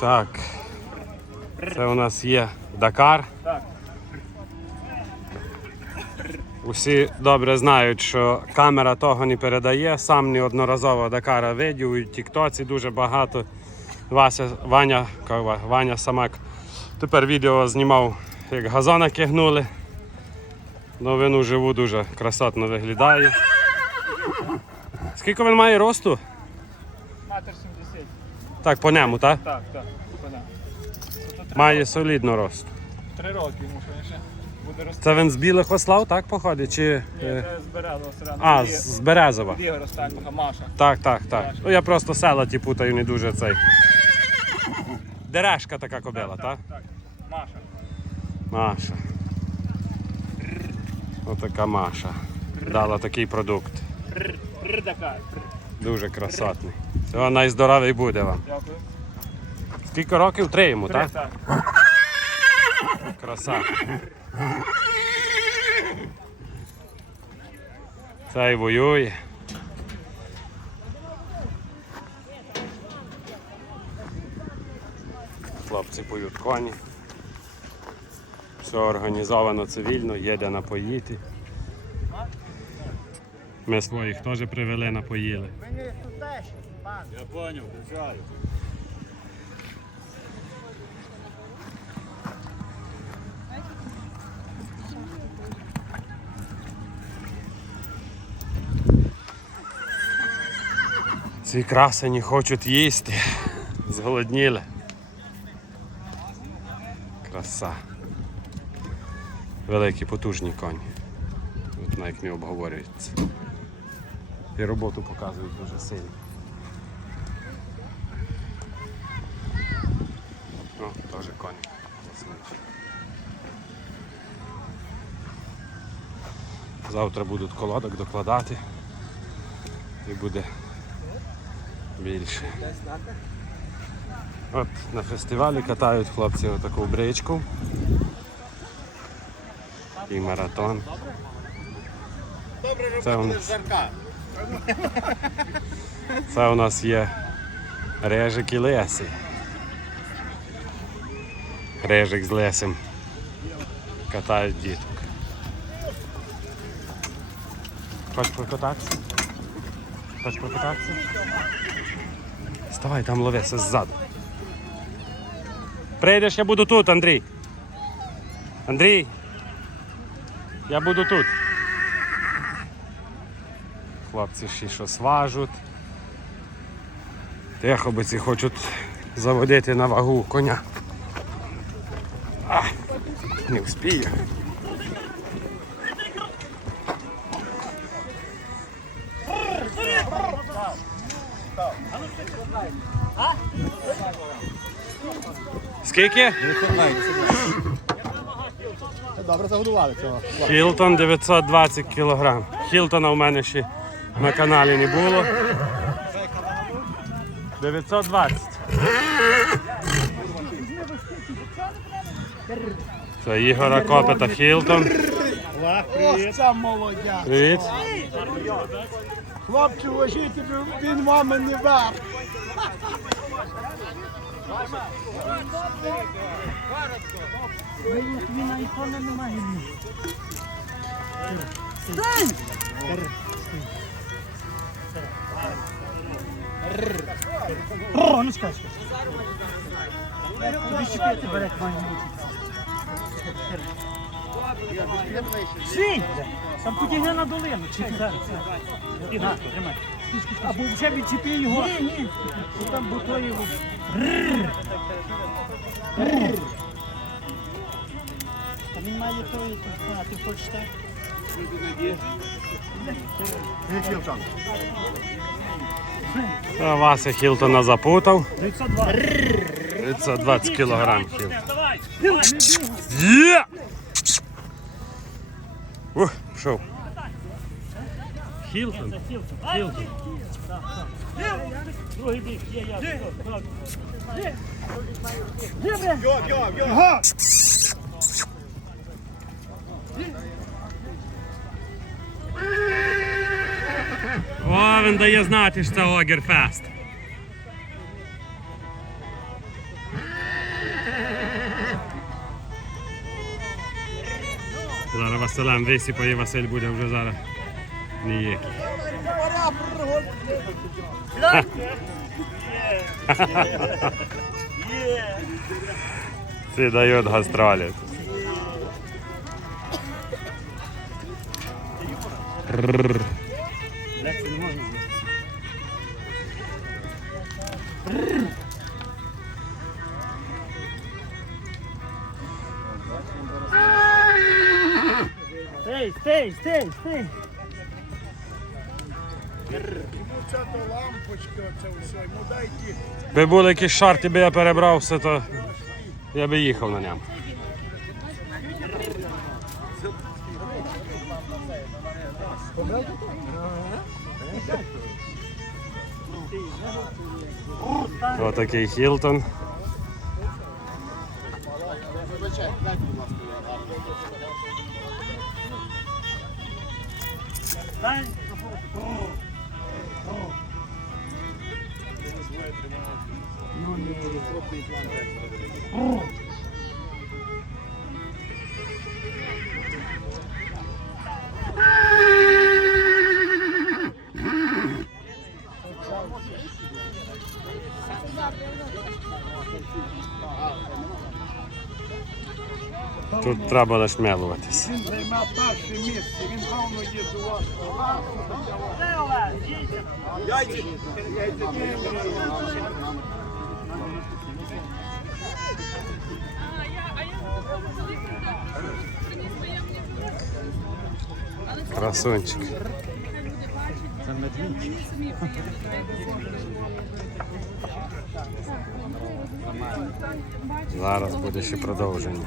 Так. Це у нас є Дакар. Усі добре знають, що камера того не передає. Сам неодноразово Дакара видів у Тіктоці дуже багато. Вася, Ваня, Ваня Самак. Тепер відео знімав, як газона кигнули. Новину живу дуже красотно виглядає. Скільки він має росту? Матер 70. Так, по ньому, так? Так, так. Тобто три Має роки- солідну росту. Три роки йому, конечно, буде рости. Це він з білих ослав, так, походить? Чи... Ні, е, це збирали рано. А, з з Березова. Ігоря Стальмаха, Маша. Так, так, так. Ну я просто села ті путаю не дуже цей. Дерешка така кобила, так? Так, Маша. Маша. Отака Маша. Дала такий продукт. Дуже красотний. Всього найздоровий буде вам. Дякую. Скільки років? Три йому, так? Так. Краса. Цей воює. Хлопці поють коні. Все організовано цивільно, є де напоїти. Ми своїх теж привели, напоїли. Я понял, включаю. Ці красені хочуть їсти. Зголодніли. Краса. Великі потужні коні. От на як не обговорюється. І роботу показують дуже сильно. О, теж коні. Класнючі. Завтра будуть колодок докладати. І буде більше. От на фестивалі катають хлопці отаку бричку. І маратон. Добре Це у нас. Це у нас є режик і лесі. Режик з лесем. Катають діток. Хочеш прокататися? Хочеш прокататися? Вставай, там ловися ззаду. Прийдеш, я буду тут, Андрій. Андрій. Я буду тут. Хлопці ще щось важуть. Тихо би хочуть заводити на вагу коня. А, не вспію. Скільки? Добре загодували цього. Хілтон 920 кг. Хілтона у мене ще на каналі не було. 920. Це Ігора Копета Хілтон. Ця молодя. Привіт. Хлопці, ложіть, він мами не вар. Він айфона немає. Ну скажи. Тобі чіпити бере, має Сінь! Там потягне на долину. Тримай. Або вже відчепи його. Ні, ні. Там бо його. А він має той, а ти хочеш так? Вася Хілтона запутав. 902. 920 кг Хілтон. Є! Ух, пішов. Хілтон. Хілтон. Другий бік, є я. Йо, йо, йо. обставин дає знати, що це Огерфест. Зараз Василем висіпає, Василь буде вже зараз ніякий. Ці дають гастролі. Рррр. Стей, стей, стей, стей. Це то лампочка, це все. Йому дайте. Би були якісь шарти, би я перебрався, то я би їхав на ньому. Отакий Хілтон. Стань. Тут треба лише милуватись. Він займе перше місце, він певно є до вас. Стей, Олег, їдьте. Зараз буде ще продовження.